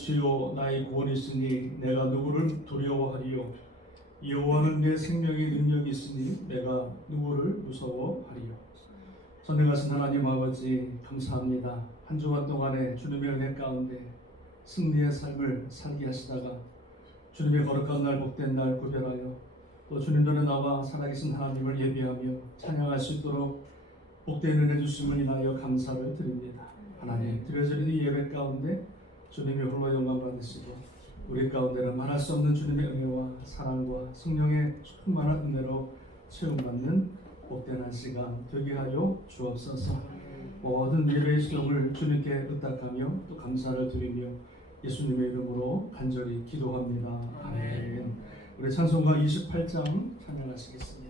빛이요 나의 구원이시니 내가 누구를 두려워하리요. 여호와는 내 생명의 능력이 있으니 내가 누구를 무서워하리요. 전능하신 하나님 아버지 감사합니다. 한 주간 동안에 주님의 은혜 가운데 승리의 삶을 살게 하시다가 주님의 거룩한 날 복된 날 구별하여 또 주님 전에 나와 살아계신 하나님을 예배하며 찬양할 수 있도록 복된 은혜 주심을 인하여 감사를 드립니다. 하나님 드려지는 이 예배 가운데 주님의 홀로 영광 받으시고 우리 가운데는 말할 수 없는 주님의 은혜와 사랑과 성령의 충만한 은혜로 체험받는 복된 한 시간 되게 하여 주옵소서. 모든 예배의 시험을 주님께 의탁하며 또 감사를 드리며 예수님의 이름으로 간절히 기도합니다. 아멘. 우리 찬송가 28장 찬양하시겠습니다.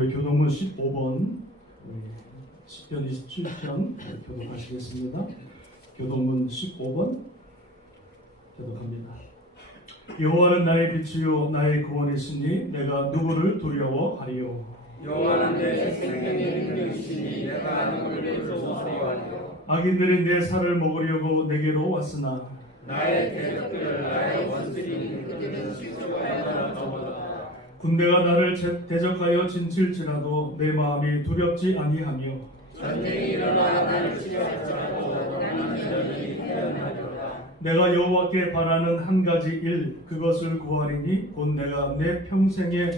우리 교동문 15번 10편 27편 교독하시겠습니다. 교동문 15번 교독합니다. 여호와는 나의 빛이요 나의 구원이시니 내가 누구를 두려워하리요. 여호와는 내 생명의 능력이시니 내가 누구를 무서워하리요. 악인들이 내 살을 먹으려고 내게로 왔으나 나의 대적들 나의 원수들이 그들은 실족하여 넘어다. 군대가 나를 대적하여 진칠지라도 내 마음이 두렵지 아니하며 전쟁이 일어나 나를 치료할지라도 나는 여전히 태어나리로다. 내가 여호와께 바라는 한 가지 일 그것을 구하리니 곧 내가 내 평생에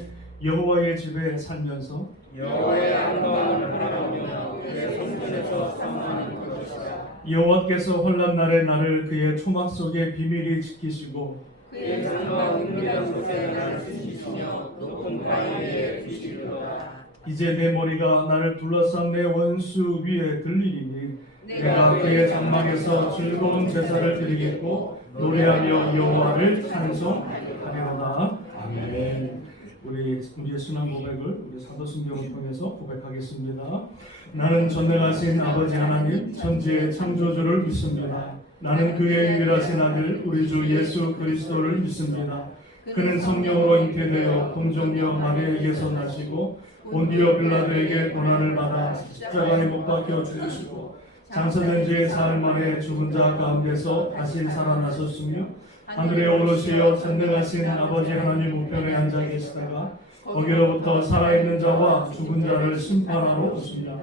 여호와의 집에 살면서 여호와의 영광을 바라보며 그의 성전에서 사모하는 것이다. 여호와께서 환난 날에 나를 그의 초막 속에 비밀히 지키시고 그의 장과 은밀한 곳에 나를 숨기시며 높은 바위 위에 두시리로다. 이제 내 머리가 나를 둘러싼 내 원수 위에 들리리니 내가 그의 장막에서 즐거운 제사를 드리겠고 노래하며 여호와를 찬송하리로다. 아멘. 우리의 신앙 고백을 우리 사도신경을 통해서 고백하겠습니다. 나는 전능하신 아버지 하나님 천지의 창조주를 믿습니다. 나는 그의 유일하신 아들 우리 주 예수 그리스도를 믿습니다. 그는 성령으로 잉태되어 동정녀 마리아에게서 나시고 본디오 빌라도에게 고난을 받아 십자가에 못 박혀 죽으시고 장사된 지 사흘 만에 죽은 자 가운데서 다시 살아나셨으며 하늘에 오르시어 전능하신 아버지 하나님 우편에 앉아 계시다가 거기로부터 살아있는 자와 죽은 자를 심판하러 오십니다.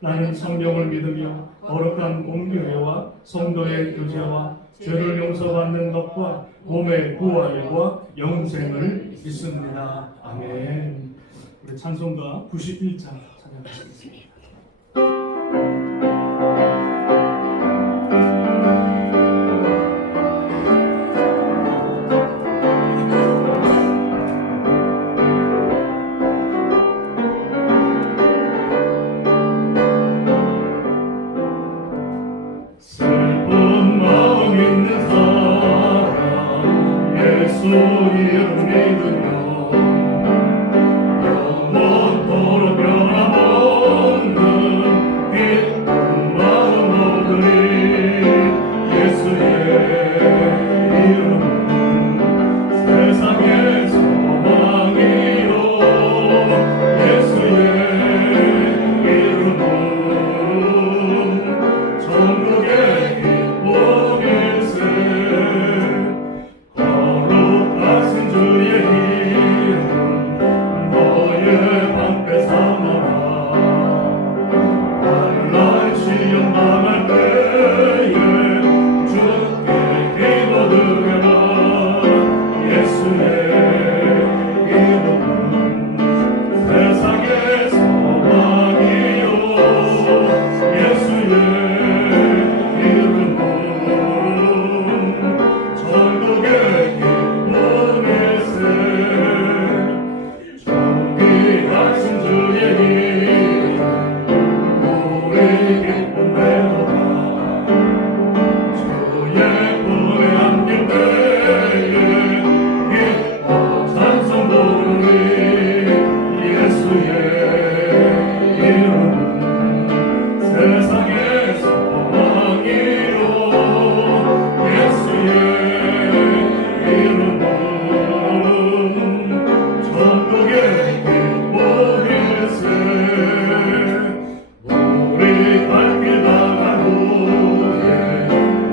나는 성령을 믿으며 거룩한 공교회와 성도의 교제와 죄를 용서받는 것과 몸의 부활과 영생을 믿습니다. 아멘. 우리 찬송가 91장 찬양하시겠습니다. 슬픈 마음 있는 사람 예수 이름 믿으며 영원토록 변함없는 기쁜 마음 얻으리. 예수의 이름은 세상의 소망이요 예수의 이름은 천국의 기쁨일세. 거룩하신 주의 이름 너의 방패 삼아라. 환난 시험 당할 때에 주께 기도드려라. 예수의 이름은 세상의 소망이요 예수의 이름은 천국의 기쁨일세. 존귀하신 주의 이름 우리 기쁨 되도다. 주의 품에 안길 때에 기뻐 찬송 부르리. 예수의 이름은 세상의 소망이요 예수의 이름은 천국의 기쁨일세. 우리 갈 길 나간 후에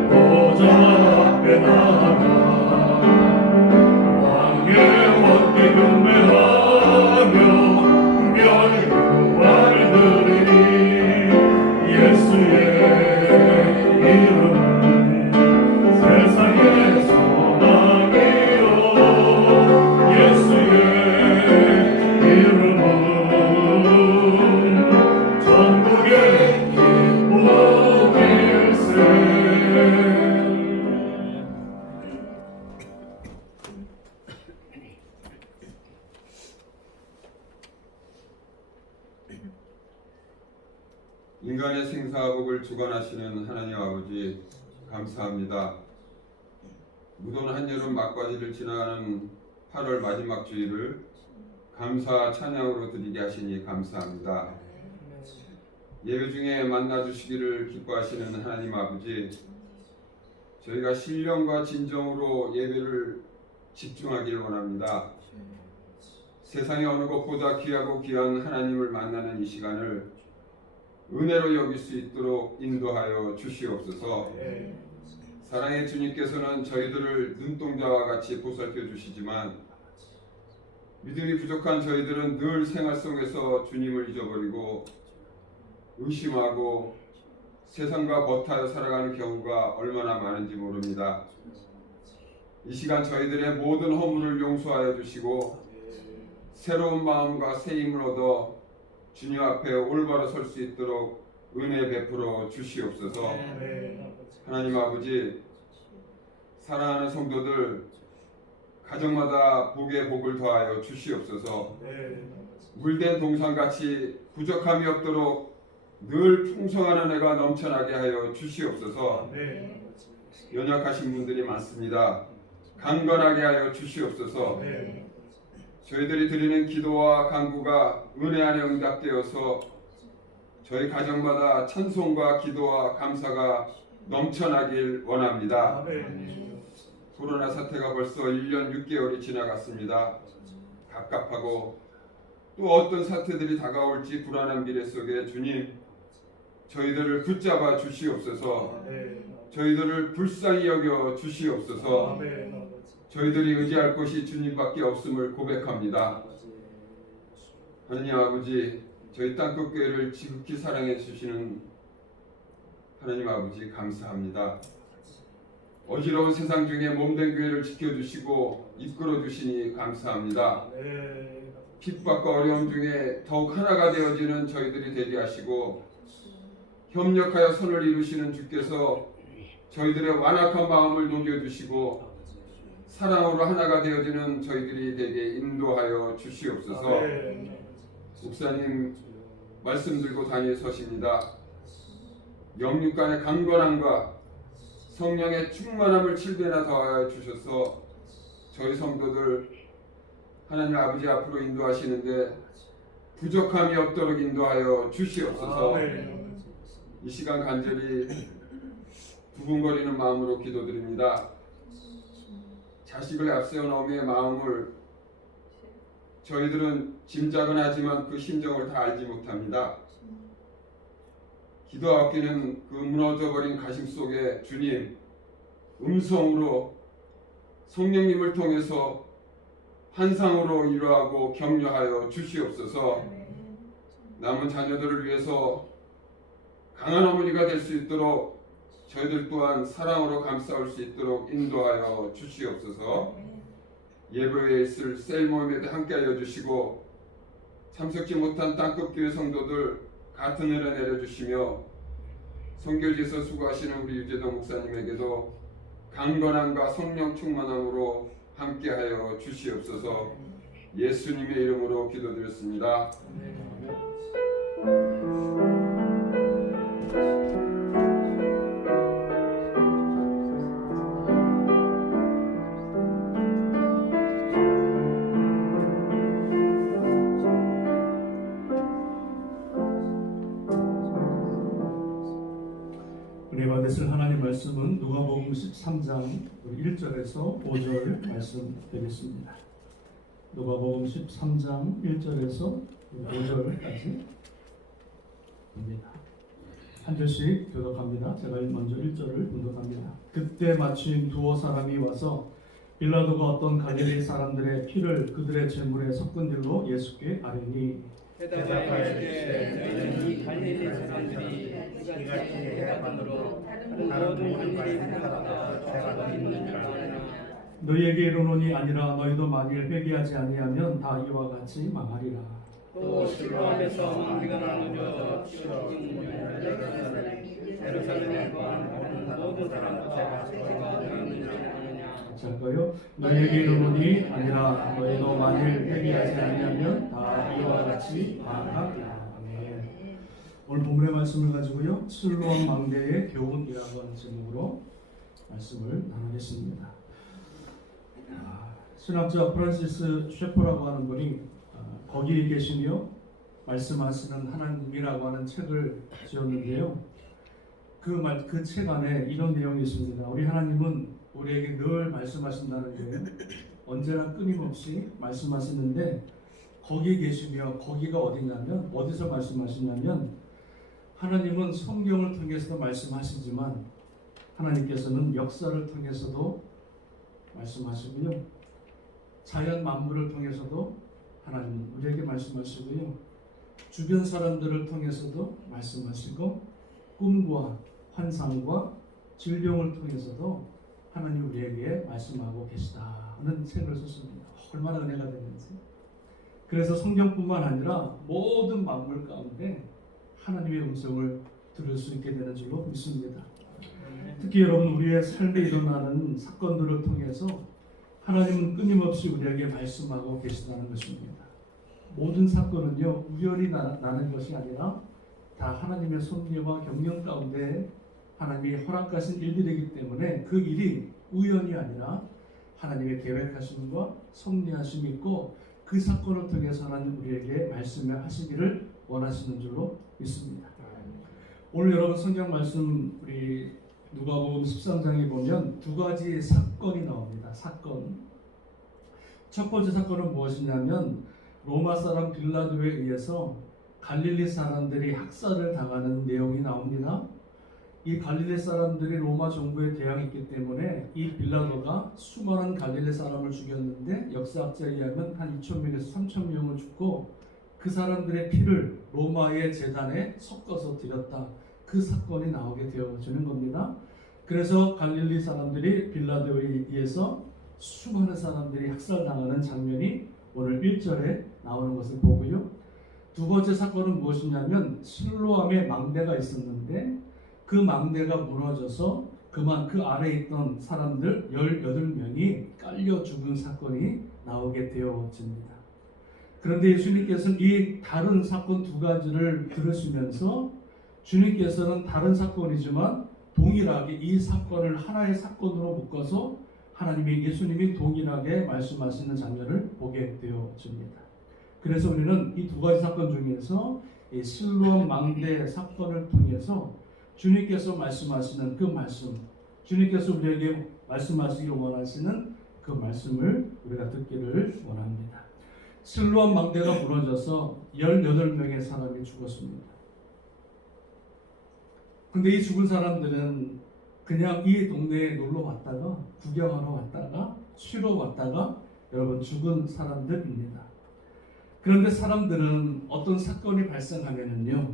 보좌 앞에 나가 왕의 원기 경배하며 멸류관을 드리니. 예수의 이름은 세상의 소망이요 예수의 이름은 천국의 기쁨일세. 인간의 생사복을 주관하시는 하나님 아버지 감사합니다. 무더운 한여름 막바지를 지나가는 8월 마지막 주일을 감사 찬양으로 드리게 하시니 감사합니다. 예배 중에 만나주시기를 기뻐하시는 하나님 아버지, 저희가 신령과 진정으로 예배를 집중하기를 원합니다. 세상의 어느 것보다 귀하고 귀한 하나님을 만나는 이 시간을 은혜로 여길 수 있도록 인도하여 주시옵소서. 사랑의 주님께서는 저희들을 눈동자와 같이 보살펴 주시지만 믿음이 부족한 저희들은 늘 생활 속에서 주님을 잊어버리고 의심하고 세상과 버타여 살아가는 경우가 얼마나 많은지 모릅니다. 이 시간 저희들의 모든 허물을 용서하여 주시고 새로운 마음과 새 힘을 얻어 주님 앞에 올바로 설 수 있도록 은혜 베풀어 주시옵소서. 하나님 아버지, 사랑하는 성도들 가정마다 복에 복을 더하여 주시옵소서. 물된 동산같이 부족함이 없도록 늘 풍성한 은혜가 넘쳐나게 하여 주시옵소서. 연약하신 분들이 많습니다. 강건하게 하여 주시옵소서. 저희들이 드리는 기도와 간구가 은혜 안에 응답되어서 저희 가정마다 찬송과 기도와 감사가 넘쳐나길 원합니다. 코로나 사태가 벌써 1년 6개월이 지나갔습니다. 갑갑하고 또 어떤 사태들이 다가올지 불안한 미래 속에 주님, 저희들을 붙잡아 주시옵소서. 저희들을 불쌍히 여겨 주시옵소서. 저희들이 의지할 것이 주님밖에 없음을 고백합니다. 하나님 아버지, 저희 땅끝교회를 지극히 사랑해 주시는 하나님 아버지 감사합니다. 어지러운 세상 중에 몸된 교회를 지켜주시고 이끌어주시니 감사합니다. 핍박과 어려움 중에 더욱 하나가 되어지는 저희들이 되게 하시고 협력하여 선을 이루시는 주께서 저희들의 완악한 마음을 녹여주시고 사랑으로 하나가 되어지는 저희들이 되게 인도하여 주시옵소서. 목사님 말씀 들고 단위에 서십니다. 영육간의 강건함과 성령의 충만함을 7배나 더하여 주셔서 저희 성도들 하나님 아버지 앞으로 인도하시는데 부족함이 없도록 인도하여 주시옵소서. 이 시간 간절히 두근거리는 마음으로 기도드립니다. 자식을 앞세운 어미의 마음을 저희들은 짐작은 하지만 그 심정을 다 알지 못합니다. 기도하기는 그 무너져버린 가심 속에 주님 음성으로 성령님을 통해서 환상으로 이루하고 격려하여 주시옵소서. 남은 자녀들을 위해서 강한 어머니가 될 수 있도록 저희들 또한 사랑으로 감싸올 수 있도록 인도하여 주시옵소서. 예배에 있을 셀 모임에도 함께하여 주시고 참석지 못한 땅끝 교회 성도들 같은 은혜 내려주시며 선교지에서 수고하시는 우리 유재동 목사님에게도 강건함과 성령 충만함으로 함께하여 주시옵소서. 예수님의 이름으로 기도드렸습니다. 은혜 받으실 하나님 말씀은 누가복음 13장 1절에서 5절 말씀 되겠습니다. 누가복음 13장 1절에서 5절까지 입니다. 한 절씩 교독합니다. 제가 먼저 1절을 분독합니다. 그때 마침 두어 사람이 와서 빌라도가 어떤 갈릴리 사람들의 피를 그들의 제물에 섞은 일로 예수께 아뢰니 대답하시되 너희는 이 갈릴리 사람들이 이같이 대답함으로 다른 모든 갈릴리 사람보다 죄가 더 있는 줄 아느냐. 너희에게 이르노니 아니라 너희도 만일 회개하지 아니하면 다 이와 같이 망하리라. 또 실로암에서 망비가 나누어져 치러 죽은 예루살렘에 거하는 모든 사람도 죄가 더 있는 줄 아느냐. 할까요? 너희에게 이르노니 아니라 너희도 만일 회개하지 아니하면 다 이와 같이 망하리라. 아멘. 오늘 본문의 말씀을 가지고요, 실로암 망대의 교훈이라고 하는 제목으로 말씀을 나누겠습니다. 신학자 프란시스 셰퍼라고 하는 분이 거기에 계시며 말씀하시는 하나님이라고 하는 책을 지었는데요. 그 책 안에 이런 내용이 있습니다. 우리 하나님은 우리에게 늘 말씀하신다는 거예요. 언제나 끊임없이 말씀하시는데 거기에 계시며 거기가 어디냐면 어디서 말씀하시냐면 하나님은 성경을 통해서도 말씀하시지만 하나님께서는 역사를 통해서도 말씀하시고요. 자연 만물을 통해서도 하나님은 우리에게 말씀하시고요. 주변 사람들을 통해서도 말씀하시고 꿈과 환상과 질병을 통해서도 하나님 우리에게 말씀하고 계시다 하는 책을 썼습니다. 얼마나 은혜가 되는지. 그래서 성경뿐만 아니라 모든 만물 가운데 하나님의 음성을 들을 수 있게 되는 줄로 믿습니다. 특히 여러분 우리의 삶에 일어나는 사건들을 통해서 하나님은 끊임없이 우리에게 말씀하고 계시다는 것입니다. 모든 사건은요 우연히 나는 것이 아니라 다 하나님의 섭리와 경영 가운데 하나님이 허락하신 일들이기 때문에 그 일이 우연이 아니라 하나님의 계획하심과 섭리하심이 있고 그 사건을 통해서 하나님 우리에게 말씀하시기를 원하시는 줄로 믿습니다. 오늘 여러분 성경 말씀 우리 누가복음 13장에 보면 두 가지 사건이 나옵니다. 사건. 첫 번째 사건은 무엇이냐면 로마 사람 빌라도에 의해서 갈릴리 사람들이 학살을 당하는 내용이 나옵니다. 이 갈릴리 사람들이 로마 정부에 대항했기 때문에 이 빌라도가 수많은 갈릴리 사람을 죽였는데 역사학자에 의하면 한 2,000명에서 3,000명을 죽고 그 사람들의 피를 로마의 제단에 섞어서 드렸다. 그 사건이 나오게 되어지는 겁니다. 그래서 갈릴리 사람들이 빌라도에 의해서 수많은 사람들이 학살당하는 장면이 오늘 1절에 나오는 것을 보고요. 두 번째 사건은 무엇이냐면 실로암에 망대가 있었는데 그 망대가 무너져서 그만 그 아래에 있던 사람들 18명이 깔려 죽은 사건이 나오게 되어집니다. 그런데 예수님께서는 이 다른 사건 두 가지를 들으시면서 주님께서는 다른 사건이지만 동일하게 이 사건을 하나의 사건으로 묶어서 예수님이 동일하게 말씀하시는 장면을 보게 되어집니다. 그래서 우리는 이 두 가지 사건 중에서 이 실로암 망대 사건을 통해서 주님께서 말씀하시는 그 말씀, 주님께서 우리에게 말씀하시기 원하시는 그 말씀을 우리가 듣기를 원합니다. 실로암 망대가 무너져서 18명의 사람이 죽었습니다. 근데 이 죽은 사람들은 그냥 이 동네에 놀러 왔다가 구경하러 왔다가 쉬러 왔다가 여러분 죽은 사람들입니다. 그런데 사람들은 어떤 사건이 발생하면은요,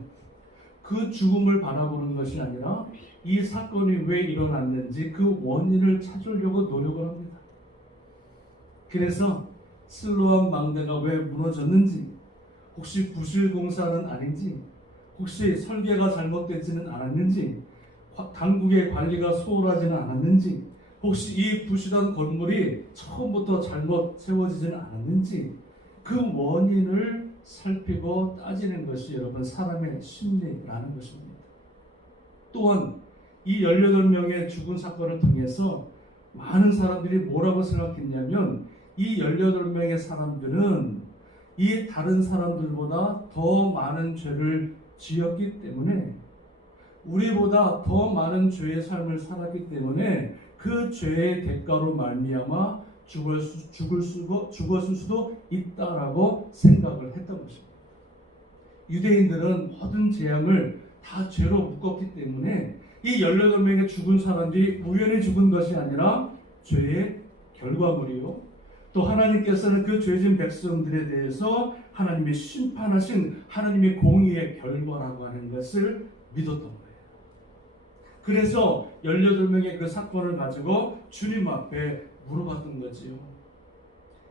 그 죽음을 바라보는 것이 아니라 이 사건이 왜 일어났는지 그 원인을 찾으려고 노력을 합니다. 그래서 실로암 망대가 왜 무너졌는지, 혹시 부실 공사는 아닌지, 혹시 설계가 잘못되지는 않았는지, 당국의 관리가 소홀하지는 않았는지, 혹시 이 부실한 건물이 처음부터 잘못 세워지지는 않았는지 그 원인을 살피고 따지는 것이 여러분 사람의 심리라는 것입니다. 또한 이 18명의 죽은 사건을 통해서 많은 사람들이 뭐라고 생각했냐면 이 18명의 사람들은 이 다른 사람들보다 더 많은 죄를 지었기 때문에, 우리보다 더 많은 죄의 삶을 살았기 때문에 그 죄의 대가로 말미암아 죽었을 수도 있다라고 생각을 했던 것입니다. 유대인들은 모든 재앙을 다 죄로 묶었기 때문에 이 18명의 죽은 사람들이 우연히 죽은 것이 아니라 죄의 결과물이요, 또 하나님께서는 그 죄진 백성들에 대해서 하나님이 심판하신 하나님의 공의의 결과라고 하는 것을 믿었던 거예요. 그래서 18명의 그 사건을 가지고 주님 앞에 물어봤던 거지요.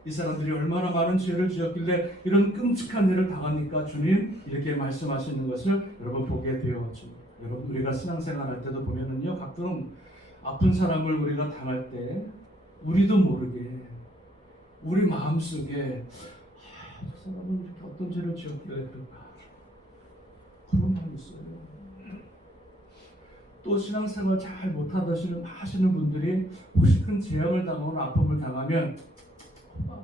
이 사람들이 얼마나 많은 죄를 지었길래 이런 끔찍한 일을 당합니까? 주님, 이렇게 말씀하시는 것을 여러분 보게 되었습니다. 여러분, 우리가 신앙생활 할 때도 보면은요, 가끔 아픈 사람을 우리가 당할 때 우리도 모르게 우리 마음속에 저 사람은 이렇게 어떤 죄를 지었길래 그럴까, 그런 마음이 있어요. 또 신앙생활 잘 못하시는 분들이 혹시 큰 재앙을 당하거나 아픔을 당하면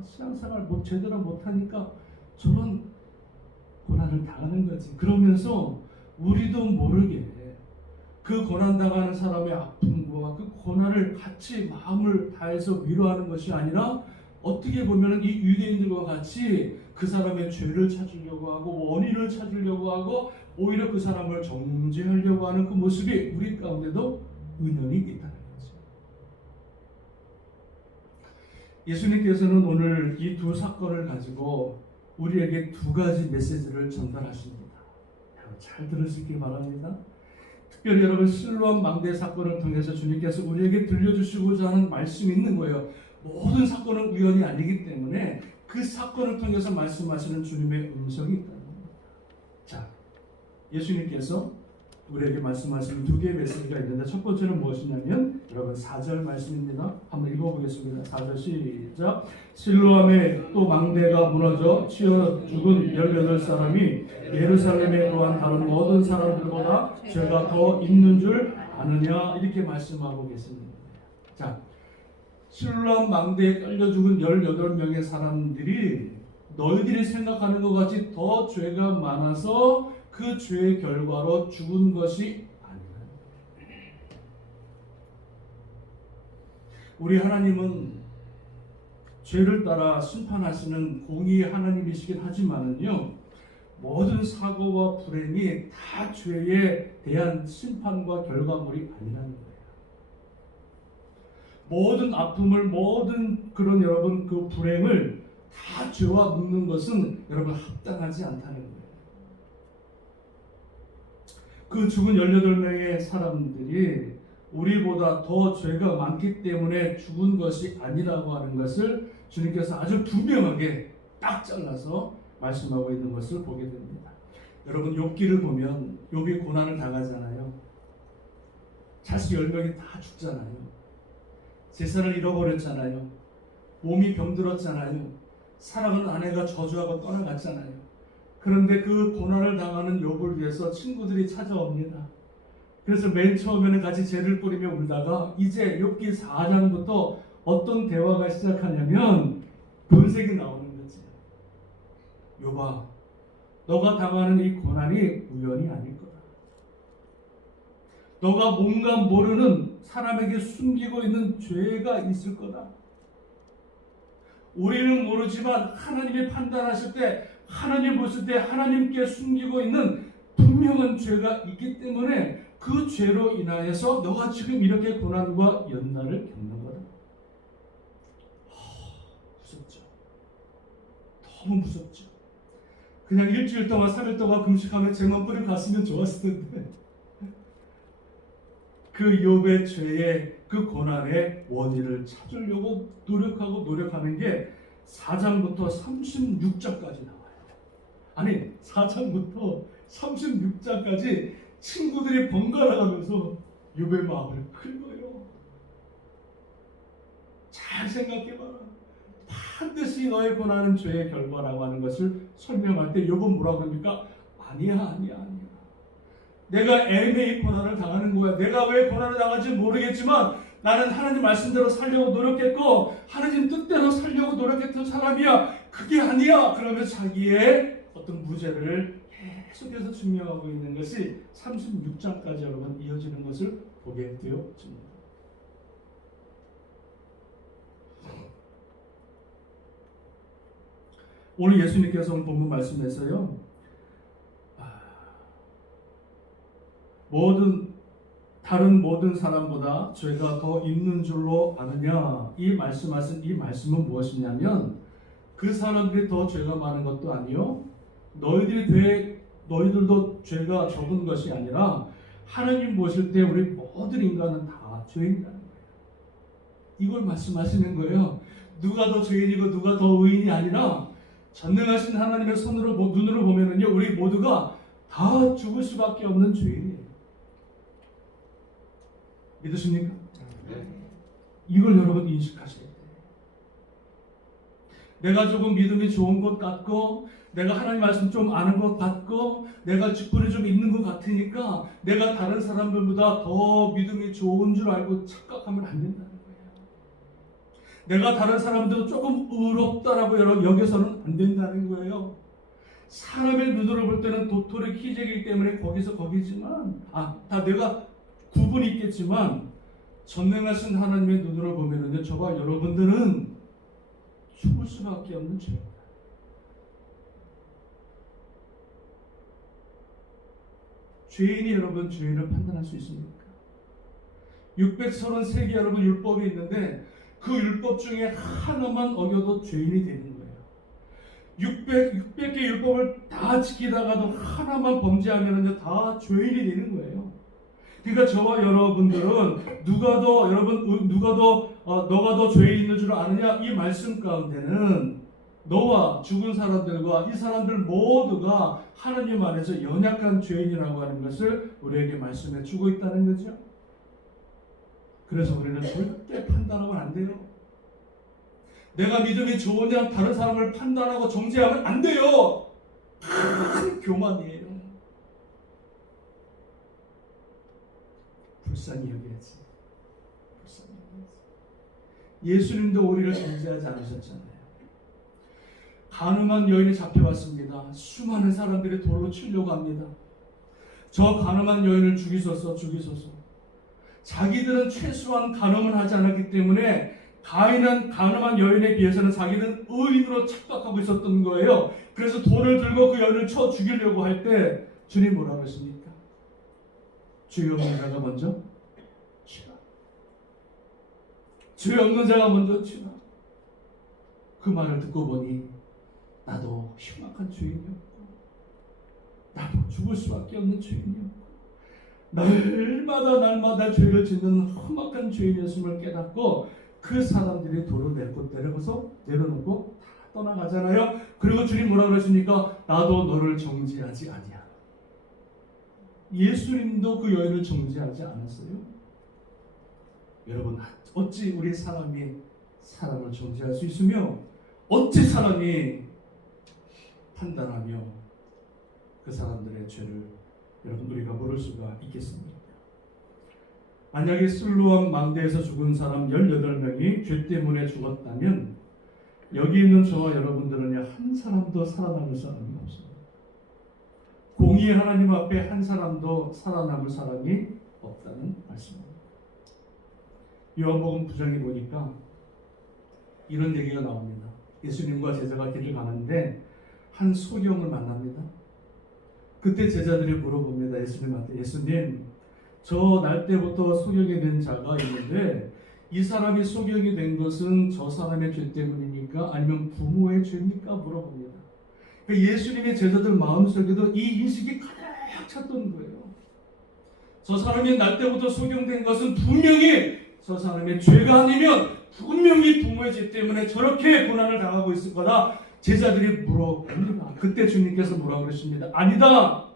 신앙생활 제대로 못하니까 저런 고난을 당하는 거지, 그러면서 우리도 모르게 그 고난당하는 사람의 아픔과 그 고난을 같이 마음을 다해서 위로하는 것이 아니라 어떻게 보면 이 유대인들과 같이 그 사람의 죄를 찾으려고 하고 원인을 찾으려고 하고 오히려 그 사람을 정죄하려고 하는 그 모습이 우리 가운데도 은연히 있다는 거죠. 예수님께서는 오늘 이 두 사건을 가지고 우리에게 두 가지 메시지를 전달하십니다. 잘 들으시길 바랍니다. 특별히 여러분, 실로암 망대 사건을 통해서 주님께서 우리에게 들려주시고자 하는 말씀이 있는 거예요. 모든 사건은 우연이 아니기 때문에 그 사건을 통해서 말씀하시는 주님의 음성이 있다는 겁니다. 자, 예수님께서 우리에게 말씀하시는 두 개의 메시지가 있는데, 첫 번째는 무엇이냐면 여러분 4절 말씀입니다. 한번 읽어보겠습니다. 4절 시작. 실로암에 또 망대가 무너져 치어 죽은 18사람이 예루살렘에 거한 다른 모든 사람들보다 죄가 더 있는 줄 아느냐, 이렇게 말씀하고 계십니다. 자, 실로암 망대에 깔려 죽은 18명의 사람들이 너희들이 생각하는 것 같이 더 죄가 많아서 그 죄의 결과로 죽은 것이 아니라, 우리 하나님은 죄를 따라 심판하시는 공의의 하나님이시긴 하지만은요, 모든 사고와 불행이 다 죄에 대한 심판과 결과물이 아니라는 거예요. 모든 아픔을, 모든 그런 여러분 그 불행을 다 죄와 묶는 것은 여러분 합당하지 않다는 거예요. 그 죽은 18명의 사람들이 우리보다 더 죄가 많기 때문에 죽은 것이 아니라고 하는 것을 주님께서 아주 분명하게 딱 잘라서 말씀하고 있는 것을 보게 됩니다. 여러분, 욥기를 보면 욥이 고난을 당하잖아요. 자식 10명이 다 죽잖아요. 재산을 잃어버렸잖아요. 몸이 병들었잖아요. 사랑하는 아내가 저주하고 떠나갔잖아요. 그런데 그 고난을 당하는 욥을 위해서 친구들이 찾아옵니다. 그래서 맨 처음에는 같이 재를 뿌리며 울다가 이제 욥기 4장부터 어떤 대화가 시작하냐면 본색이 나오는 거지. 욥아, 너가 당하는 이 고난이 우연이 아닐 거다. 너가 뭔가 모르는 사람에게 숨기고 있는 죄가 있을 거다. 우리는 모르지만 하나님이 판단하실 때, 하나님 보실 때 하나님께 숨기고 있는 분명한 죄가 있기 때문에 그 죄로 인하여서 너가 지금 이렇게 고난과 연단을 겪는 거다. 무섭죠. 너무 무섭죠. 그냥 일주일 동안 3일 동안 금식하면 죄만 뿌리고 갔으면 좋았을 텐데 그 욥의 죄의 그 고난의 원인을 찾으려고 노력하는 게 4장부터 36장까지 나와요. 아니 4장부터 36장까지 친구들이 번갈아가면서 욥의 마음을 긁어요. 잘 생각해봐라. 반드시 너의 고난은 죄의 결과라고 하는 것을 설명할 때 욥은 뭐라고 그럽니까? 아니야. 내가 애매히 고난을 당하는 거야. 내가 왜 고난을 당할지 모르겠지만 나는 하나님 말씀대로 살려고 노력했고 하나님 뜻대로 살려고 노력했던 사람이야. 그게 아니야. 그러면서 자기의 어떤 무죄를 계속해서 증명하고 있는 것이 36장까지 여러분 이어지는 것을 보게 되어집니다. 오늘 예수님께서 오늘 본문 말씀에서요, 다른 모든 사람보다 죄가 더 있는 줄로 아느냐, 이 말씀은 무엇이냐면 그 사람들이 더 죄가 많은 것도 아니요, 너희들도 죄가 적은 것이 아니라 하나님 보실 때 우리 모든 인간은 다 죄인이라는 거예요. 이걸 말씀하시는 거예요. 누가 더 죄인이고 누가 더 의인이 아니라 전능하신 하나님의 눈으로 보면은요, 우리 모두가 다 죽을 수밖에 없는 죄인이에요. 믿으십니까? 네. 이걸 여러분 인식하셔야 돼요. 내가 조금 믿음이 좋은 것 같고, 내가 하나님 말씀 좀 아는 것 같고, 내가 직분이 좀 있는 것 같으니까 내가 다른 사람들보다 더 믿음이 좋은 줄 알고 착각하면 안 된다는 거예요. 내가 다른 사람들 조금 의롭다라고 여겨서는 안 된다는 거예요. 사람의 눈으로 볼 때는 도토리 키재기이기 때문에 거기서 거기지만 다 내가 구분이 있겠지만 전능하신 하나님의 눈으로 보면은요, 저와 여러분들은 죽을 수밖에 없는 죄입니다. 죄인이 여러분 죄인을 판단할 수 있습니까? 633개 여러분 율법이 있는데 그 율법 중에 하나만 어겨도 죄인이 되는 거예요. 600개 율법을 다 지키다가도 하나만 범죄하면은요, 다 죄인이 되는 거예요. 그러니까 저와 여러분들은 너가 더 죄인 있는 줄 아느냐, 이 말씀 가운데는 너와 죽은 사람들과 이 사람들 모두가 하나님 안에서 연약한 죄인이라고 하는 것을 우리에게 말씀해 주고 있다는 거죠. 그래서 우리는 절대 판단하면 안 돼요. 내가 믿음이 좋으냐 다른 사람을 판단하고 정죄하면 안 돼요. 큰 교만이에요. 불쌍히 여겨야지. 예수님도 우리를 정죄하지 않으셨잖아요. 가늠한 여인이 잡혀갔습니다. 수많은 사람들이 돌로 치려고 합니다. 저 가늠한 여인을 죽이소서. 자기들은 최소한 가늠은 하지 않았기 때문에 가인은 가늠한 여인에 비해서는 자기는 의인으로 착각하고 있었던 거예요. 그래서 돌을 들고 그 여인을 쳐 죽이려고 할 때 주님 뭐라고 했습니까? 죄 없는 자가 먼저 치라. 죄 없는 자가 먼저 치라. 그 말을 듣고 보니 나도 흉악한 죄인이었고, 나도 죽을 수밖에 없는 죄인이었고, 날마다 죄를 짓는 험악한 죄인이었음을 깨닫고 그 사람들이 도로 내려놓고 다 떠나가잖아요. 그리고 주님 뭐라 그러십니까? 나도 너를 정죄하지 아니야. 예수님도 그 여인을 정죄하지 않았어요? 여러분, 어찌 우리 사람이 사람을 정죄할 수 있으며 어찌 사람이 판단하며 그 사람들의 죄를 여러분 우리가 모를 수가 있겠습니까? 만약에 슬로암 망대에서 죽은 사람 18명이 죄 때문에 죽었다면 여기 있는 저와 여러분들은 한 사람도 살아남을 사람이 없습니다. 공의의 하나님 앞에 한 사람도 살아남을 사람이 없다는 말씀입니다. 요한복음 9장에 보니까 이런 얘기가 나옵니다. 예수님과 제자가 길을 가는데 한 소경을 만납니다. 그때 제자들이 물어봅니다. 예수님한테, 예수님, 저 날 때부터 소경이 된 자가 있는데 이 사람이 소경이 된 것은 저 사람의 죄 때문입니까? 아니면 부모의 죄입니까? 물어봅니다. 예수님의 제자들 마음속에도 이 인식이 가득 찼던 거예요. 저 사람이 날 때부터 소경된 것은 분명히 저 사람의 죄가 아니면 분명히 부모의 죄 때문에 저렇게 고난을 당하고 있을 거다. 제자들이 물어봅니다. 그때 주님께서 뭐라고 그러십니다. 아니다.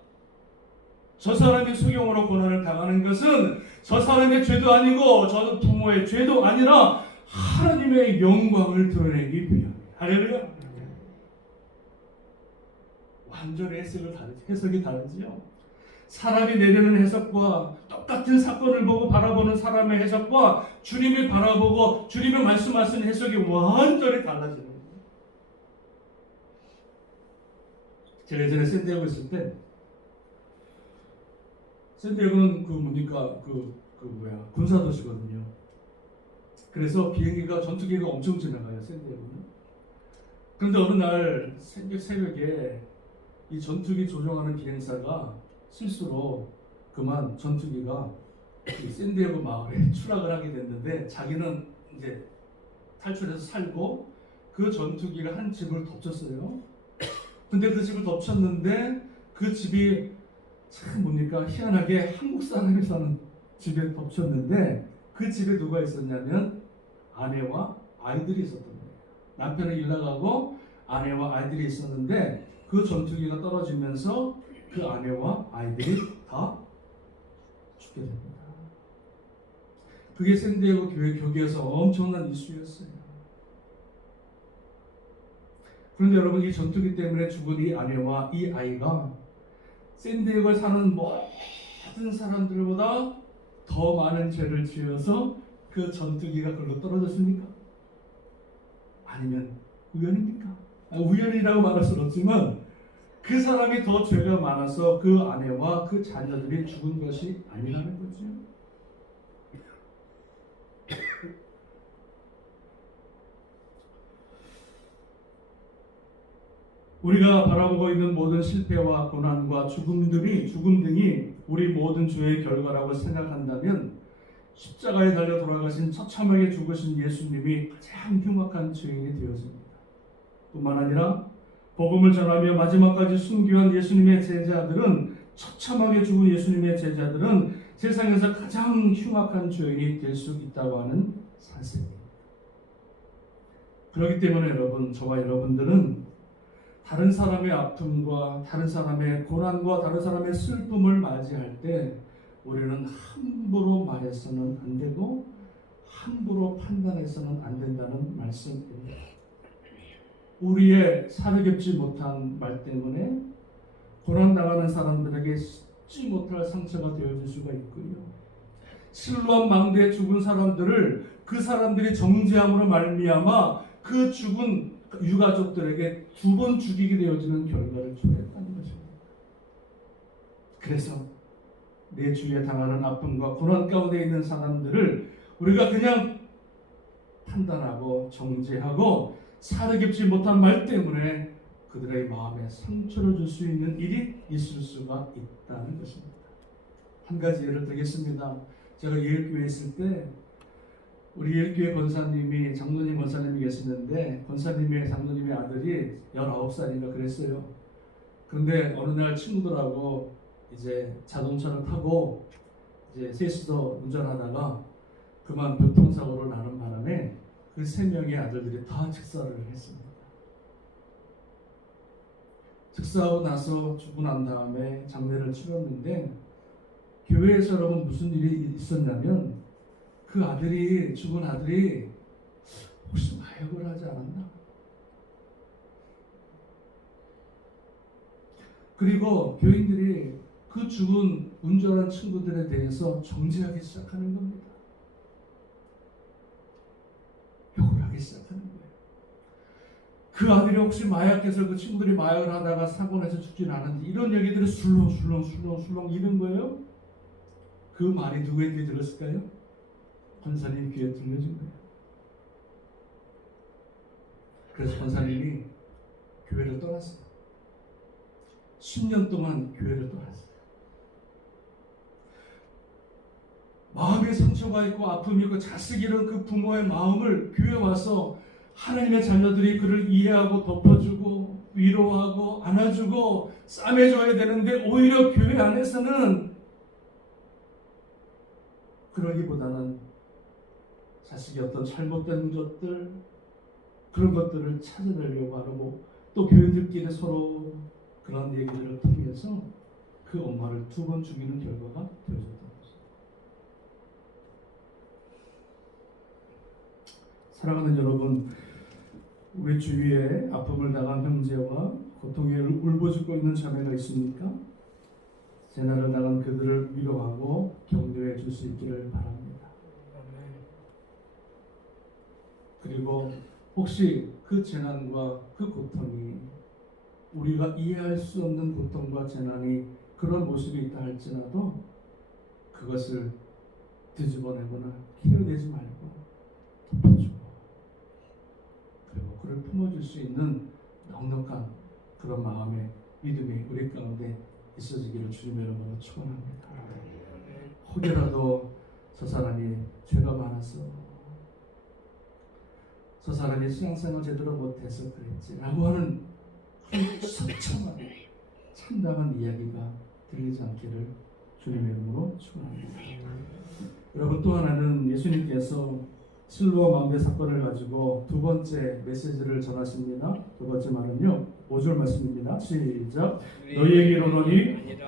저 사람이 소경으로 고난을 당하는 것은 저 사람의 죄도 아니고 저 부모의 죄도 아니라 하나님의 영광을 드러내기 위함이에요. 할렐루야. 완전히 해석이 다르지요. 사람이 내리는 해석과 똑같은 사건을 보고 바라보는 사람의 해석과 주님이 바라보고 주님의 말씀하신 해석이 완전히 달라지는 거예요. 제가 예전에 샌디에고 있을 때, 샌디에고는 군사도시거든요. 그래서 비행기가 전투기가 엄청 지나가요. 샌디에고는. 그런데 어느 날 새벽에 이 전투기 조종하는 비행사가 실수로 그만 전투기가 샌디에고 마을에 추락을 하게 됐는데 자기는 이제 탈출해서 살고 그 전투기가 한 집을 덮쳤어요. 근데 그 집을 덮쳤는데 그 집이 참 희한하게 한국 사람이 사는 집에 덮쳤는데 그 집에 누가 있었냐면 아내와 아이들이 있었던 거예요. 남편은 일 나가고 아내와 아이들이 있었는데 그 전투기가 떨어지면서 그 아내와 아이들이 다 죽게 됩니다. 그게 샌디에고 교계에서 엄청난 이슈였어요. 그런데 여러분, 이 전투기 때문에 죽은 이 아내와 이 아이가 샌디에고에 사는 모든 사람들보다 더 많은 죄를 지어서 그 전투기가 그걸로 떨어졌습니까? 아니면 우연입니까? 우연이라고 말할 수는 없지만 그 사람이 더 죄가 많아서 그 아내와 그 자녀들이 죽은 것이 아니라는 거죠. 우리가 바라보고 있는 모든 실패와 고난과 죽음 등이 우리 모든 죄의 결과라고 생각한다면 십자가에 달려 돌아가신 처참하게 죽으신 예수님이 가장 흉악한 죄인이 되어집니다. 뿐만 아니라 복음을 전하며 마지막까지 순교한 예수님의 제자들은, 처참하게 죽은 예수님의 제자들은 세상에서 가장 흉악한 죄인이 될 수 있다고 하는 사실입니다. 그렇기 때문에 여러분, 저와 여러분들은 다른 사람의 아픔과 다른 사람의 고난과 다른 사람의 슬픔을 맞이할 때 우리는 함부로 말해서는 안 되고 함부로 판단해서는 안 된다는 말씀입니다. 우리의 사르겹지 못한 말 때문에 고난당하는 사람들에게 씻지 못할 상처가 되어질 수가 있고요. 실로암 망대에 죽은 사람들을 그 사람들이 정죄함으로 말미암아 그 죽은 유가족들에게 2번 죽이게 되어지는 결과를 초래했다는 것입니다. 그래서 내 주위에 당하는 아픔과 고난 가운데 있는 사람들을 우리가 그냥 판단하고 정죄하고 사르겹지 못한 말 때문에 그들의 마음에 상처를 줄 수 있는 일이 있을 수가 있다는 것입니다. 한 가지 예를 들겠습니다. 제가 예일교회에 있을 때 우리 예일교회 권사님이, 장로님 권사님이 계시는데 장로님의 아들이 19살인가 그랬어요. 그런데 어느 날 친구들하고 이제 자동차를 타고 이제 셋이서 운전하다가 그만 교통사고로 나는 바람에 그 3명의 아들들이 다 즉사를 했습니다. 즉사하고 나서 죽고 난 다음에 장례를 치렀는데 교회에서 여러분 무슨 일이 있었냐면 그 아들이 죽은 아들이 혹시 마약을 하지 않았나? 그리고 교인들이 그 죽은 운전한 친구들에 대해서 정죄하기 시작하는 겁니다. 욕을 하기 시작하는 거예요. 그 아들이 혹시 마약해서 그 친구들이 마약을 하다가 사고 나서 죽진 않았는지 이런 얘기들이 술렁술렁 이런 거예요. 그 말이 누구에게 들었을까요? 권사님 귀에 들려진 거예요. 그래서 권사님이 교회를 떠났어요. 10년 동안 교회를 떠났어요. 마음에 상처가 있고 아픔이 있고 자식 잃은 그 부모의 마음을 교회에 와서 하나님의 자녀들이 그를 이해하고 덮어주고 위로하고 안아주고 싸매줘야 되는데 오히려 교회 안에서는 그러기보다는 자식이 어떤 잘못된 것들 그런 것들을 찾아내려고 하고 또 교인들끼리 서로 그런 얘기들을 통해서 그 엄마를 2번 죽이는 결과가 되어졌던 것입니다. 사랑하는 여러분, 우리 주위에 아픔을 당한 형제와 고통에 울부짖고 있는 자매가 있습니까? 재난을 당한 그들을 위로하고 격려해 줄 수 있기를 바랍니다. 그리고 혹시 그 재난과 그 고통이 우리가 이해할 수 없는 고통과 재난이 그런 모습이 있다 할지라도 그것을 뒤집어내거나 키워내지 말고 덮어주고 그리고 그를 품어줄 수 있는 넉넉한 그런 마음의 믿음이 우리 가운데 있어지기를 주님의 이름으로 축원합니다. 혹여라도 저 사람이 죄가 많아서 저 사람이 신앙생활 제대로 못해서 그랬지 라고 하는 처참한 참담한 이야기가 들리지 않기를 주님의 이름으로 축원합니다. 여러분, 또 하나는 예수님께서 실로아 망대 사건을 가지고 2번째 메시지를 전하십니다. 2번째 말은요 5절 말씀입니다. 시작. 너희에게 이르노니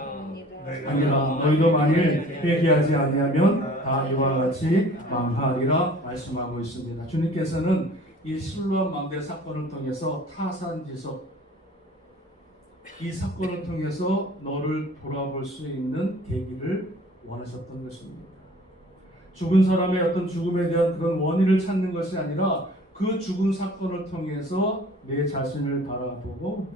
아니라 너희도 만일 회개하지 아니하면 다 이와 같이 망하리라 말씀하고 있습니다. 주님께서는 이 실로암 망대 사건을 통해서 타산지석 이 사건을 통해서 너를 돌아볼 수 있는 계기를 원하셨던 것입니다. 죽은 사람의 어떤 죽음에 대한 그런 원인을 찾는 것이 아니라 그 죽은 사건을 통해서 내 자신을 바라보고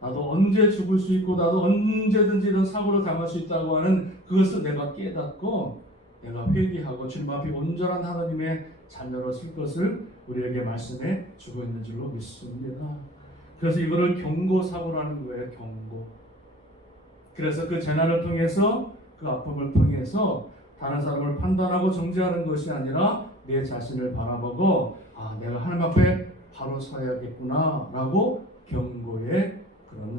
나도 언제 죽을 수 있고 나도 언제든지 이런 사고를 당할 수 있다고 하는 그것을 내가 깨닫고 내가 회개하고 주님 앞에 온전한 하나님의 자녀로 쓸 것을 우리에게 말씀해 주고 있는 줄로 믿습니다. 그래서 이거를 경고사고라는 거예요. 경고. 그래서 그 재난을 통해서 그 아픔을 통해서 다른 사람을 판단하고 정죄하는 것이 아니라 내 자신을 바라보고 내가 하나님 앞에 바로 서야겠구나 라고 경고의 그런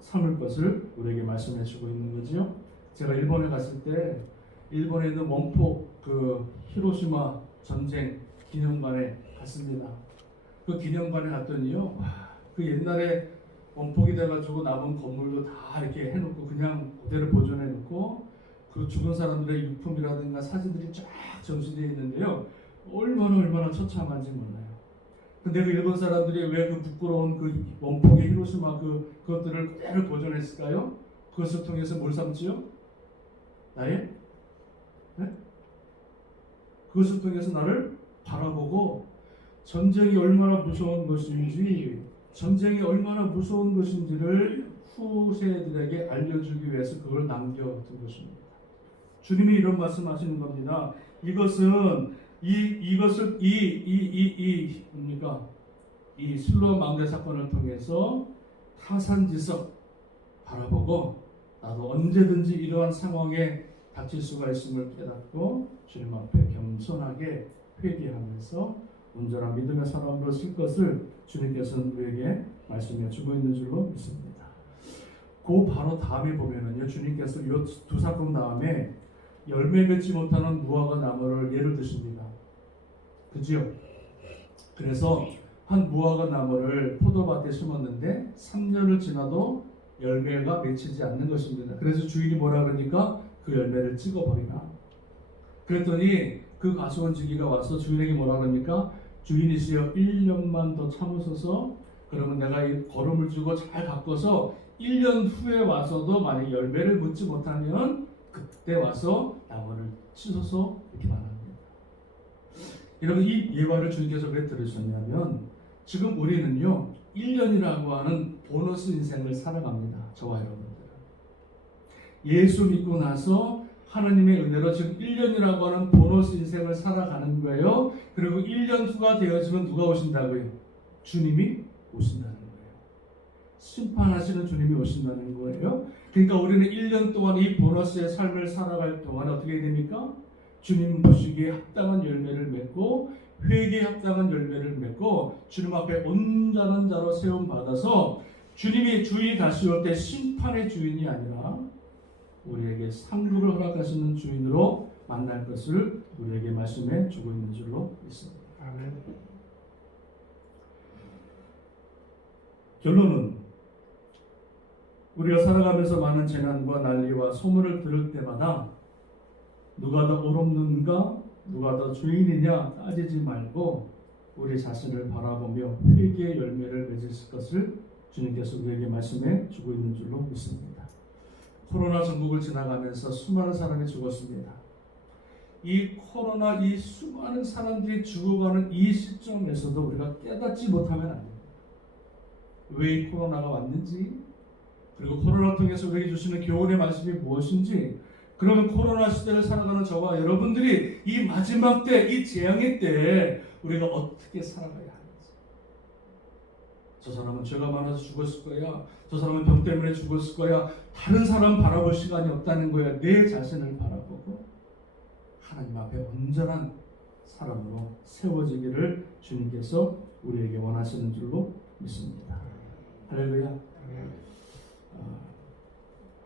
삼을 것을 우리에게 말씀해 주고 있는 거죠. 제가 일본에 갔을 때 일본에 있는 원폭 그 히로시마 전쟁 기념관에 갔습니다. 그 기념관에 갔더니요, 그 옛날에 원폭이 돼가지고 남은 건물도 다 이렇게 해놓고 그냥 그대로 보존해놓고 그 죽은 사람들의 유품이라든가 사진들이 쫙 전시되어 있는데요, 얼마나 처참한지 몰라요. 근데 그 일본 사람들이 왜 그 부끄러운 그 원폭의 히로시마 그것들을 그대로 보존했을까요? 그것을 통해서 뭘 삼지요? 나의? 네? 그것을 통해서 나를 바라보고 전쟁이 얼마나 무서운 것인지 전쟁이 얼마나 무서운 것인지를 후세들에게 알려주기 위해서 그걸 남겨둔 것입니다. 주님이 이런 말씀하시는 겁니다. 이것은 이 실로암 망대 사건을 통해서 타산지석 바라보고 나도 언제든지 이러한 상황에 닥칠 수가 있음을 깨닫고 주님 앞에 겸손하게 회개하면서 온전한 믿음의 사람으로 쓸 것을 주님께서는 우리에게 말씀해 주고 있는 줄로 믿습니다. 그 바로 다음에 보면은요, 주님께서 이 두 사건 다음에 열매 맺지 못하는 무화과 나무를 예를 드십니다. 그지요? 그래서 한 무화과 나무를 포도밭에 심었는데 3년을 지나도 열매가 맺히지 않는 것입니다. 그래서 주인이 뭐라 그러니까 그 열매를 찍어버리라. 그랬더니 그 가수원지기가 와서 주인에게 뭐라 그럽니까? 주인이시여 1년만 더 참으소서. 그러면 내가 이 거름을 주고 잘 가꿔서 1년 후에 와서도 만약 열매를 묻지 못하면 그때 와서 나무를 치소서 이렇게 말합니다. 여러분 이 예화를 주님께서 왜 들으셨냐면 지금 우리는요 1년이라고 하는 보너스 인생을 살아갑니다. 저와 여러분들. 예수 믿고 나서 하나님의 은혜로 지금 1년이라고 하는 보너스 인생을 살아가는 거예요. 그리고 1년 후가 되어지면 누가 오신다고요? 주님이 오신다는 거예요. 심판하시는 주님이 오신다는 거예요. 그러니까 우리는 1년 동안 이 보너스의 삶을 살아갈 동안 어떻게 됩니까? 주님 보시기에 합당한 열매를 맺고 회개에 합당한 열매를 맺고 주님 앞에 온전한 자로 세움 받아서 주님이 주인이 다시 올 때 심판의 주인이 아니라 우리에게 상급을 허락하시는 주인으로 만날 것을 우리에게 말씀해 주고 있는 줄로 믿습니다. 아멘. 결론은 우리가 살아가면서 많은 재난과 난리와 소문을 들을 때마다 누가 더 옳았는가, 누가 더 주인이냐 따지지 말고 우리 자신을 바라보며 회개의 열매를 맺을 것을 주님께서 우리에게 말씀해 주고 있는 줄로 믿습니다. 코로나 전국을 지나가면서 수많은 사람이 죽었습니다. 이 코로나 이 수많은 사람들이 죽어가는 이 시점에서도 우리가 깨닫지 못하면 안 됩니다. 왜 이 코로나가 왔는지, 그리고 코로나를 통해서 우리에게 주시는 교훈의 말씀이 무엇인지, 그러면 코로나 시대를 살아가는 저와 여러분들이 이 마지막 때, 이 재앙의 때 우리가 어떻게 살아가야 하는지. 저 사람은 죄가 많아서 죽었을 거야. 저 사람은 병 때문에 죽었을 거야. 다른 사람 바라볼 시간이 없다는 거야. 내 자신을 바라보고 하나님 앞에 온전한 사람으로 세워지기를 주님께서 우리에게 원하시는 줄로 믿습니다. 할렐루야.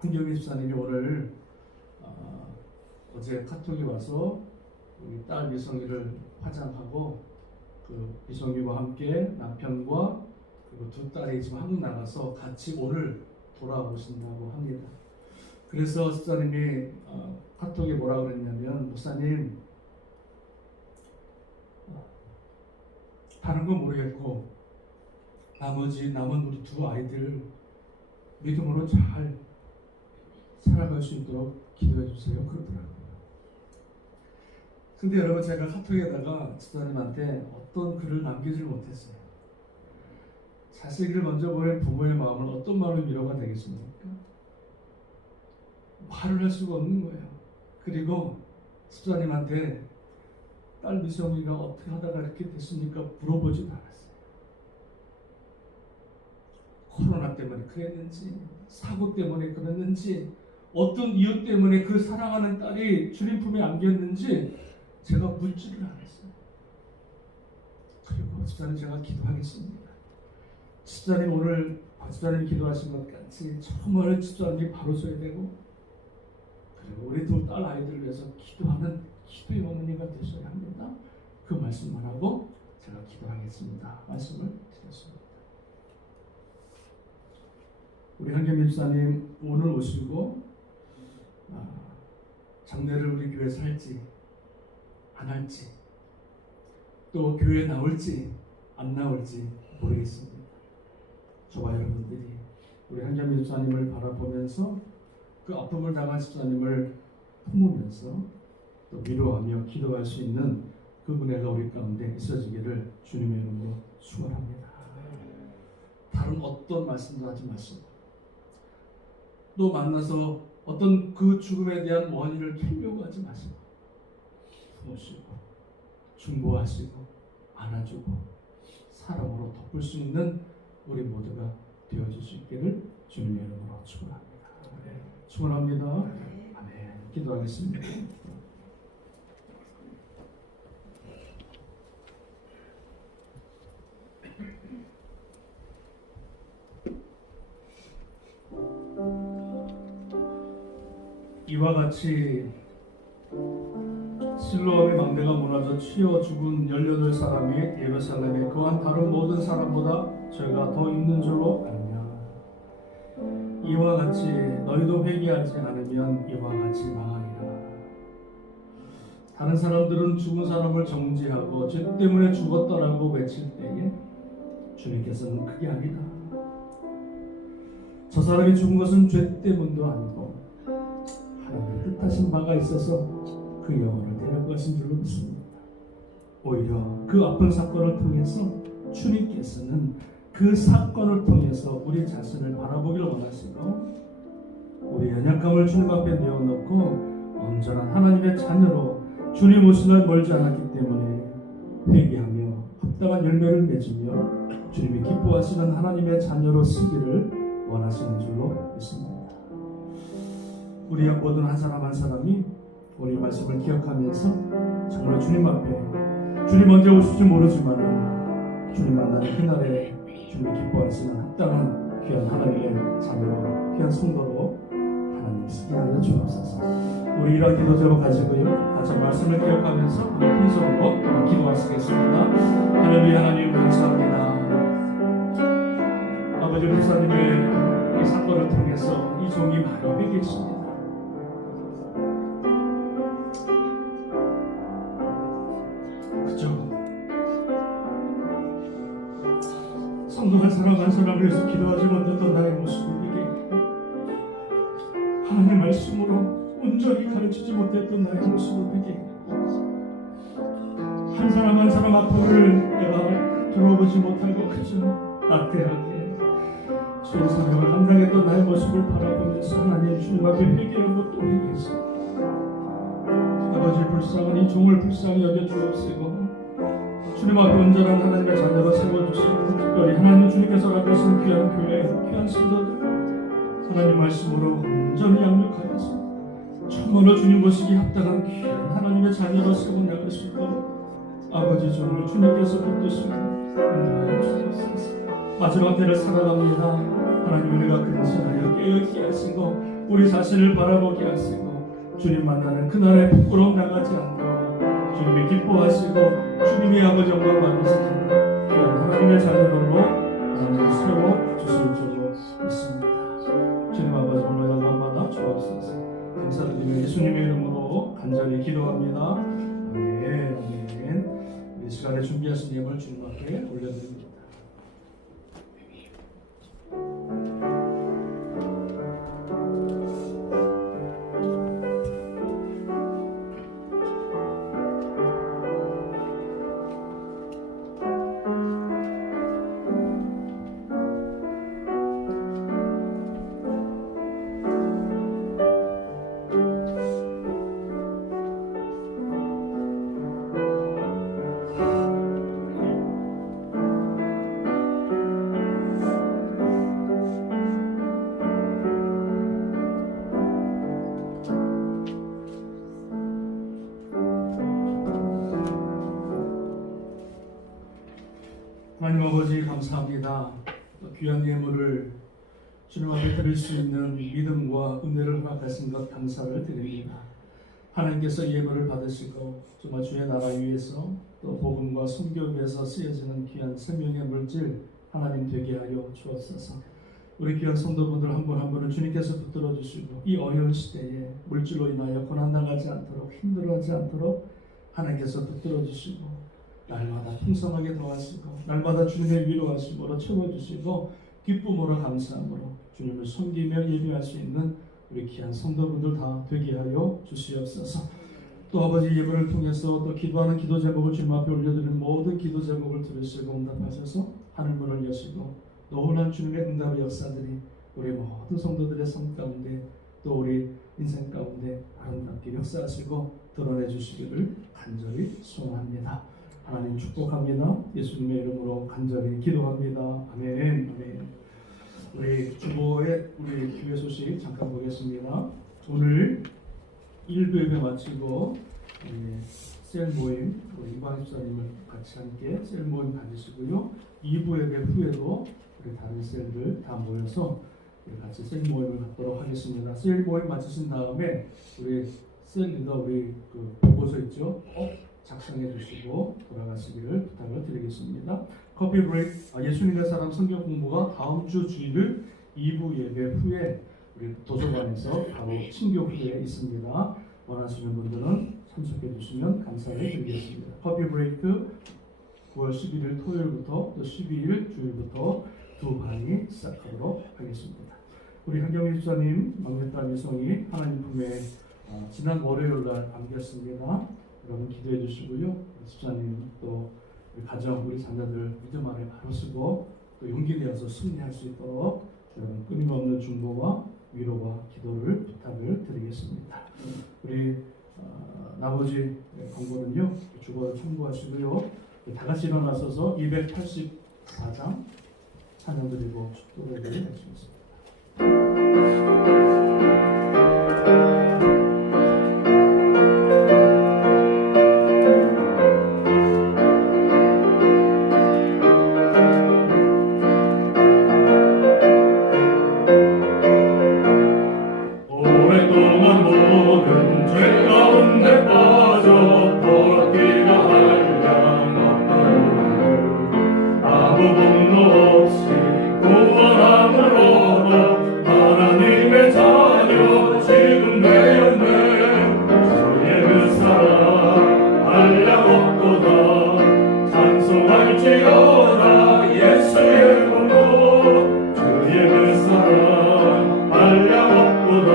한경희 집사님이 오늘 어제 카톡이 와서 우리 딸 미성이를 화장하고 그 미성이와 함께 남편과 그리고 두 딸이 지금 한국 나가서 같이 오늘 돌아오신다고 합니다. 그래서 집사님이 카톡에 뭐라 그랬냐면, 목사님 다른 건 모르겠고 나머지 남은 우리 두 아이들 믿음으로 잘 살아갈 수 있도록 기도해 주세요. 그러더라고요. 근데 여러분 제가 카톡에다가 집사님한테 어떤 글을 남기질 못했어요. 자식을 먼저 보낸 부모의 마음은 어떤 마음의 위로가 되겠습니까? 말을 할 수가 없는 거예요. 그리고 집사님한테 딸 미성이가 어떻게 하다가 이렇게 됐습니까? 물어보지도 않았어요. 코로나 때문에 그랬는지, 사고 때문에 그랬는지, 어떤 이유 때문에 그 사랑하는 딸이 주님 품에 안겼는지 제가 묻지를 않았어요. 그리고 집사님 제가 기도하겠습니다. 집사님 오늘 집사님 기도하신 것 같이 정말 집사님이 바로 서야 되고, 그리고 우리 두 딸 아이들을 위해서 기도하는 기도의 어머니가 되셔야 합니다. 그 말씀만 하고 제가 기도하겠습니다. 말씀을 드렸습니다. 우리 한겸 집사님 오늘 오시고 장례를 우리 교회에서 할지 안 할지, 또 교회에 나올지 안 나올지 모르겠습니다. 저와 여러분들이 우리 한겸 집사님을 바라보면서 그 아픔을 당한 집사님을 품으면서 또 위로하며 기도할 수 있는 그 은혜가 우리 가운데 있어지기를 주님의 이름으로 축원합니다. 다른 어떤 말씀도 하지 마시고, 또 만나서 어떤 그 죽음에 대한 원인을 캐려고 하지 마시고, 품으시고 중보하시고 안아주고 사랑으로 덮을 수 있는 우리 모두가 되어줄 수 있기를 주님의 이름으로 축원합니다. 축원합니다. 아멘. 기도하겠습니다. 이와 같이 실로암의 망대가 무너져 치여 죽은 18사람이 예루살렘에 거한 다른 모든 사람보다 죄가 더 있는 줄로 알며 이와 같이 너희도 회개하지 않으면 이와 같이 망하리라. 다른 사람들은 죽은 사람을 정죄하고 죄 때문에 죽었다라고 외칠 때에 주님께서는 그게 아니다. 저 사람이 죽은 것은 죄 때문도 아니고 하나님의 뜻하신 바가 있어서 그 영혼을 데려갈 것인 줄로 믿습니다. 오히려 그 아픈 사건을 통해서 주님께서는 그 사건을 통해서 우리 자신을 바라보기를 원하시고 우리의 연약함을 주님 앞에 내어놓고 온전한 하나님의 자녀로 주님 오신 날 멀지 않았기 때문에 회개하며 합당한 열매를 맺으며 주님이 기뻐하시는 하나님의 자녀로 쓰기를 원하시는 줄로 믿습니다. 우리 모든 한 사람 한 사람이 우리 말씀을 기억하면서 정말 주님 앞에 주님 언제 오실지 모르지만 주님 만나는 그날에 주님이 기뻐하시는 합당한 귀한 하나님의 자녀로 귀한 성도로 하나님 쓰게 하여 주옵소서. 우리 이런 기도 제목 가지고요 같이 말씀을 기억하면서 한번 통성으로 기도하시겠습니다. 하나님 하나님 감사합니다. 아버지 목사님의 이 사건을 통해서 이 종이 많이 회개했습니다. 그죠? 성도 한 사람 한 사람을 위해서 기도하지 못했던 나의 모습을 회개했고 하나님의 말씀으로 온전히 가르치지 못했던 나의 모습을 회개했고 한 사람 한 사람 아픔을 내가 들어보지 못하고 그저 나태하게 주의 사명을 감당했던 나의 모습을 바라보면서 하나님 주님 앞에 회개하고 또 회개했습니다. 아버지 불쌍한 이 종을 불쌍히 여겨 주옵시고 주님 앞에 온전한 하나님의 자녀로 세워주시고 특별히 하나님 주님께서 rapp하시는 귀한 교회 귀한 성도들 하나님 말씀으로 온전히 양육하여서 참으로 주님 보시기 합당한 귀한 하나님의 자녀로 세워나갈 수 있도록 아버지 종을 주님께서 붙드시고 인도하여 주옵소서. 마지막 때를 살아갑니다. 하나님 우리가 근신하여 깨닫게 하시고 우리 자신을 바라보게 하시고 주님 만나는 그날에 부끄러움 나가지 않도록 주님이 기뻐하시고 주님이 아버지 영광 받으시는 귀한 하나님의 자녀들로 하나님을 세워주실 줄로 믿습니다. 주님 아버지 오늘 영광 받아 주옵소서. 감사드리며 예수님의 이름으로 간절히 기도합니다. 아멘. 아멘. 이 시간에 준비하신 예물 주님 앞에 올려드립니다. 하나님 아버지 감사합니다. 귀한 예물을 주님 앞에 드릴 수 있는 믿음과 은혜를 허락하신 것 감사를 드립니다. 하나님께서 예물을 받으시고 정말 주의 나라 위해서 또 복음과 선교 위해서 쓰여지는 귀한 생명의 물질 하나님 되게 하여 주옵소서. 우리 귀한 성도분들 한 분 한 분을 주님께서 붙들어 주시고 이 어려운 시대에 물질로 인하여 고난당하지 않도록 힘들어하지 않도록 하나님께서 붙들어 주시고 날마다 풍성하게 더하시고 날마다 주님의 위로하심으로 채워주시고 기쁨으로 감사함으로 주님을 섬기며 예배할 수 있는 우리 귀한 성도분들 다 되게 하여 주시옵소서. 또 아버지 예배를 통해서 또 기도하는 기도 제목을 주님 앞에 올려드리는 모든 기도 제목을 들으시고 응답하셔서 하늘문을 여시고 노원한 주님의 응답의 역사들이 우리 모든 성도들의 삶 가운데 또 우리 인생 가운데 아름답게 역사하시고 드러내 주시기를 간절히 소원합니다. 하나님 축복합니다. 예수님의 이름으로 간절히 기도합니다. 아멘. 아멘. 우리 주보의 우리 교회 소식 잠깐 보겠습니다. 오늘 1부 예배 마치고 셀 모임 우리 이광 집사님을 같이 함께 셀 모임 가지시고요. 2부 예배 후에도 우리 다른 셀들 다 모여서 같이 셀 모임을 갖도록 하겠습니다. 셀 모임 마치신 다음에 우리 셀리더 우리 그 보고서 있죠? 꼭 작성해 주시고 돌아가시기를 부탁을 드리겠습니다. 커피 브레이크 예수님의 사랑 성경 공부가 다음 주 주일 2부 예배 후에 우리 도서관에서 바로 친교 후에 있습니다. 원하시는 분들은 참석해 주시면 감사를 드리겠습니다. 커피 브레이크 9월 11일 토요일부터 또 12일 주일부터 두 반이 시작하도록 하겠습니다. 우리 한경희 집사님 막내딸 미성이 하나님 품에 지난 월요일날 안겼습니다. 여러분 기도해 주시고요. 집사님 또 우리 가정 우리 자녀들 믿음 안에 바로 서고 또 용기 내어서 승리할 수 있도록 여러분 끊임없는 중보와 위로와 기도를 부탁을 드리겠습니다. 우리 나머지 공부는요 주보를 참고하시고요. 다 같이 일어나서서 284장 찬양드리고 축도를 드리겠습니다. 오랫동안 모든 죄 가운데 빠져 돌아기가 한량 없던 아무 공로 없이 구원함을 얻어 하나님의 자녀 지금 되었네. 주의 그 사랑 한량 없도다 찬송할지어다 예수의 공로 주의 그 사랑 한량 없도다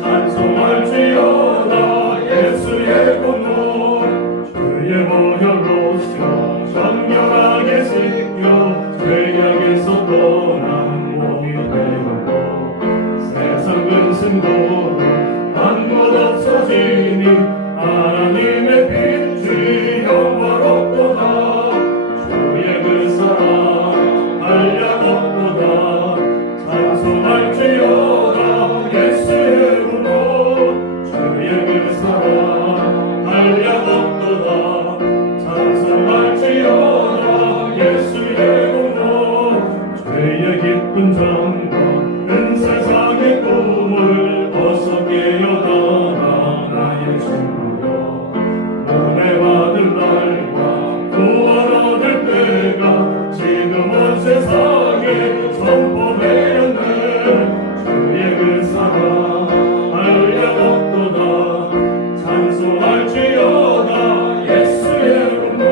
찬송할지어다 예수의 공로 주의 보혈로서 정결하게 씻겨 죄악에서 떠난 몸이 되었고 세상 근심도로 한 것 없어지니 하나님의 빛이 영화롭도다 주의 그 사랑 한량 없도다 찬송할지어다 예수의 공로 주의 그 사랑 한량 없도다 찬송할지어다 예수의 공로 죄의 기쁜 장과 은 세상의 꿈을 어서 깨어나라 나의 친구여 은혜 받을 날과 구원 얻을 때가 지금 온 세상에 선포되었네. 주의 그 사랑 한량 없도다 찬송할지어다 예수의 공로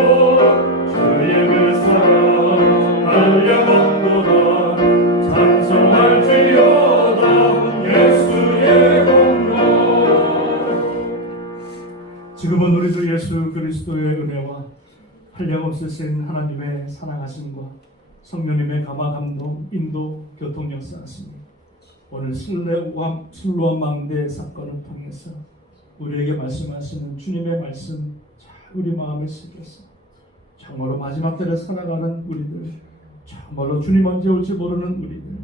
주의 그 사랑 한량 없도다 찬송할지어다 예수의 공로. 지금은 우리 주 예수 그리스도의 은혜와 한량없으신 하나님의 사랑하심과 성령님의 감화 감동 인도 교통 역사하심이 오늘 슬로암 망대 사건을 통해서 우리에게 말씀하시는 주님의 말씀 잘 우리 마음에 새겨서 정말로 마지막 때를 살아가는 우리들, 정말로 주님 언제 올지 모르는 우리들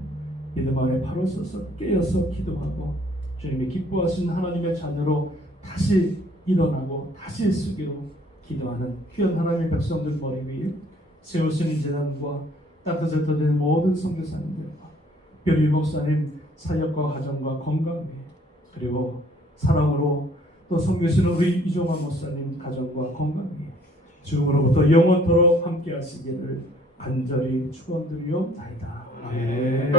믿음 안에 바로 서서 깨어서 기도하고 주님이 기뻐하신 하나님의 자녀로 다시 일어나고 다시 쓰기로 기도하는 귀한 하나님의 백성들 머리 위에 세우신 재단과 따뜻해진 모든 선교사님들과 별이 목사님 사역과 가정과 건강 위에 그리고 사랑으로 또 섬기시는 우리 이종환 목사님 가정과 건강 위에 지금으로부터 영원토록 함께 하시기를 간절히 축원드리옵나이다. 아멘.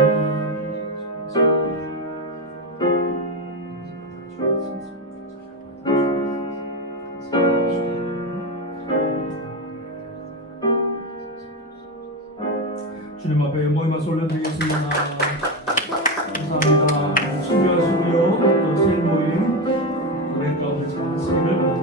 주님 앞에 영광의 말씀 올려드리겠습니다. 감사합니다. 준비하시고요. 또 세일 모임 우리 가운데 잘 하시기를